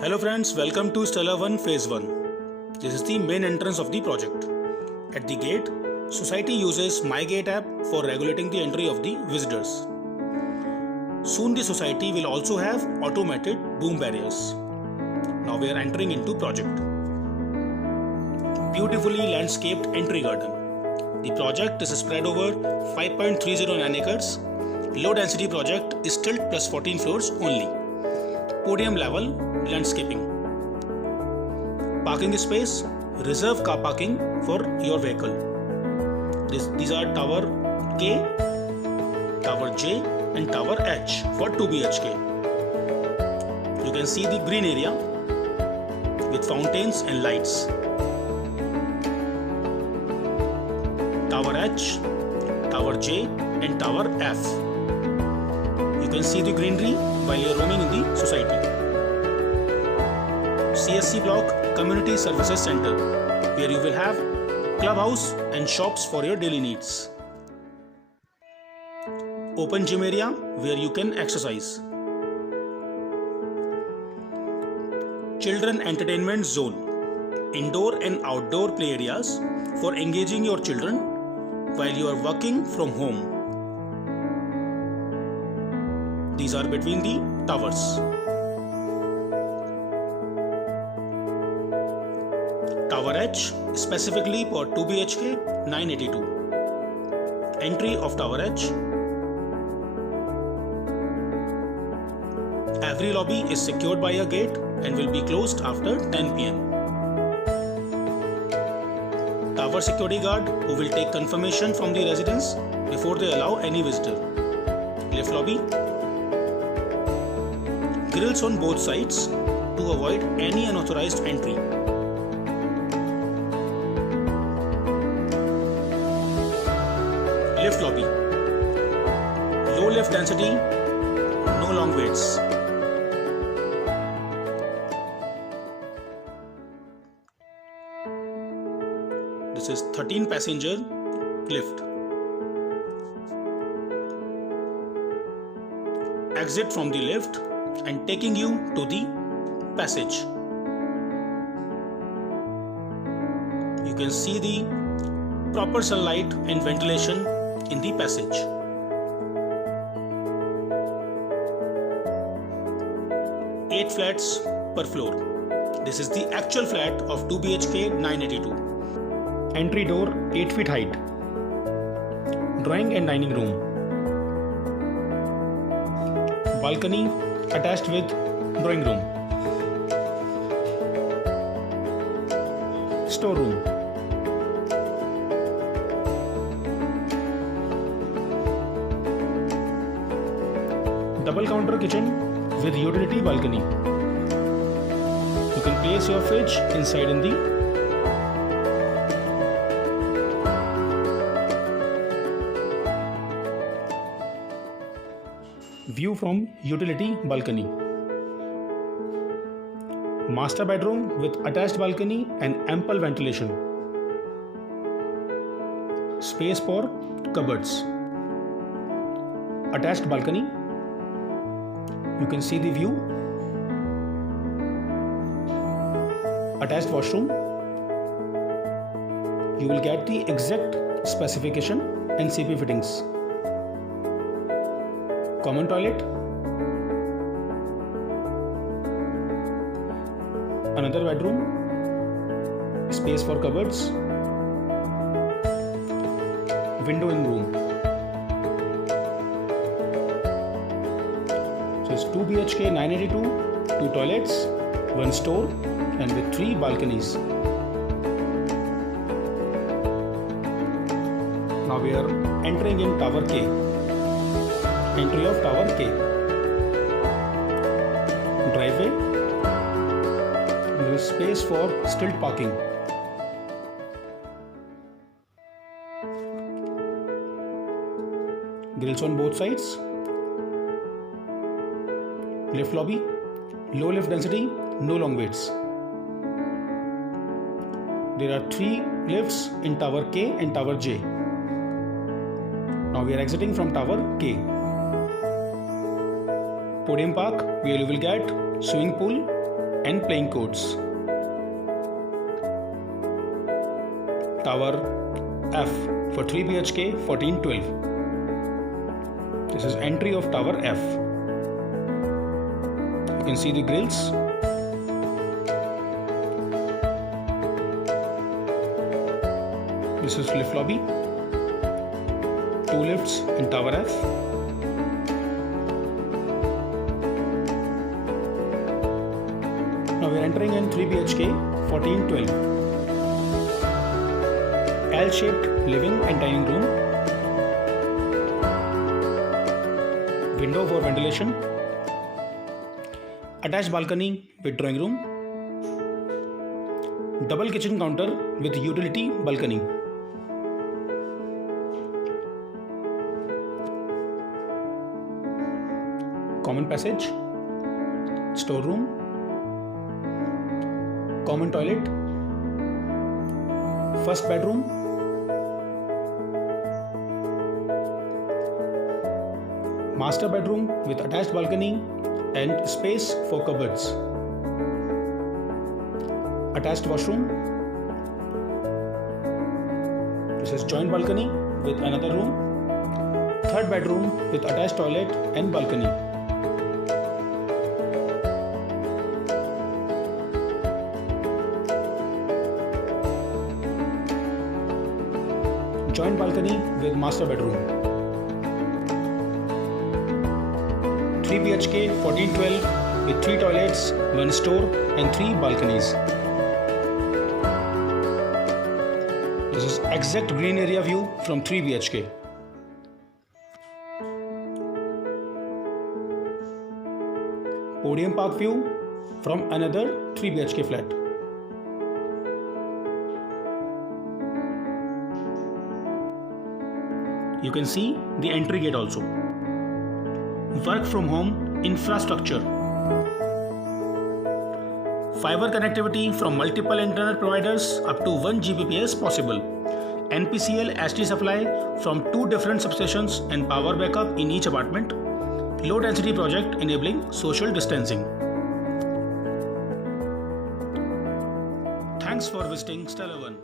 Hello friends, welcome to Stellar 1 Phase 1. This is the main entrance of the project. At the gate, society uses MyGate app for regulating the entry of the visitors. Soon the society will also have automated boom barriers. Now we are entering into project. Beautifully landscaped entry garden. The project is spread over 5.309 acres. Low density project is tilt plus 14 floors only. Podium level landscaping. Parking space, reserve car parking for your vehicle. These are Tower K, Tower J and Tower H for 2 BHK. You can see the green area with fountains and lights. Tower H, Tower J and Tower F. You can see the greenery while you are roaming in the society. CSC Block Community Services Center, where you will have clubhouse and shops for your daily needs. Open gym area where you can exercise. Children Entertainment Zone, indoor and outdoor play areas for engaging your children while you are working from home. These are between the towers. Tower H specifically for 2 BHK 982. Entry of Tower H. Every lobby is secured by a gate and will be closed after 10 PM. Tower security guard who will take confirmation from the residents before they allow any visitor. Lift lobby. Grills on both sides to avoid any unauthorized entry. Lift lobby. Low lift density, no long waits. This is 13 passenger lift. Exit from the lift and taking you to the passage. You can see the proper sunlight and ventilation in the passage. Eight flats per floor. This is the actual flat of 2 BHK 982. Entry door 8 feet height. Drawing and dining room. Balcony attached with drawing room. Storeroom. Double counter kitchen with utility balcony. You can place your fridge inside in the view from utility balcony. Master bedroom with attached balcony and ample ventilation. Space for cupboards. Attached balcony. You can see the view. Attached washroom. You will get the exact specification and CP fittings. Common toilet. Another bedroom. Space for cupboards. Window in room. So it's 2 BHK 982, 2 toilets, 1 store and with 3 balconies. Now we are entering in Tower K. Entry of Tower K. Driveway. There is space for stilt parking. Grills on both sides. Lift lobby. Low lift density, no long waits. There are 3 lifts in Tower K and Tower J. Now we are exiting from Tower K. Podium Park, where you will get swimming pool and playing codes. Tower F for 3 BHK 1412. This is entry of Tower F. You can see the grills. This is lift lobby. 2 lifts in Tower F. Now we are entering in 3 BHK 1412. L-shaped living and dining room. Window for ventilation. Attached balcony with drawing room. Double kitchen counter with utility balcony. Common passage. Storeroom. Common toilet. First bedroom. Master bedroom with attached balcony and space for cupboards. Attached washroom. This is joint balcony with another room. Third bedroom with attached toilet and balcony. Joint balcony with master bedroom. 3 BHK 1412 with 3 toilets, 1 store and 3 balconies. This is exact green area view from 3 BHK. Podium park view from another 3 BHK flat. You can see the entry gate also. Work from home infrastructure. Fiber connectivity from multiple internet providers up to 1 Gbps possible. NPCL HD supply from 2 different substations and power backup in each apartment. Low density project enabling social distancing. Thanks for visiting Stellar One.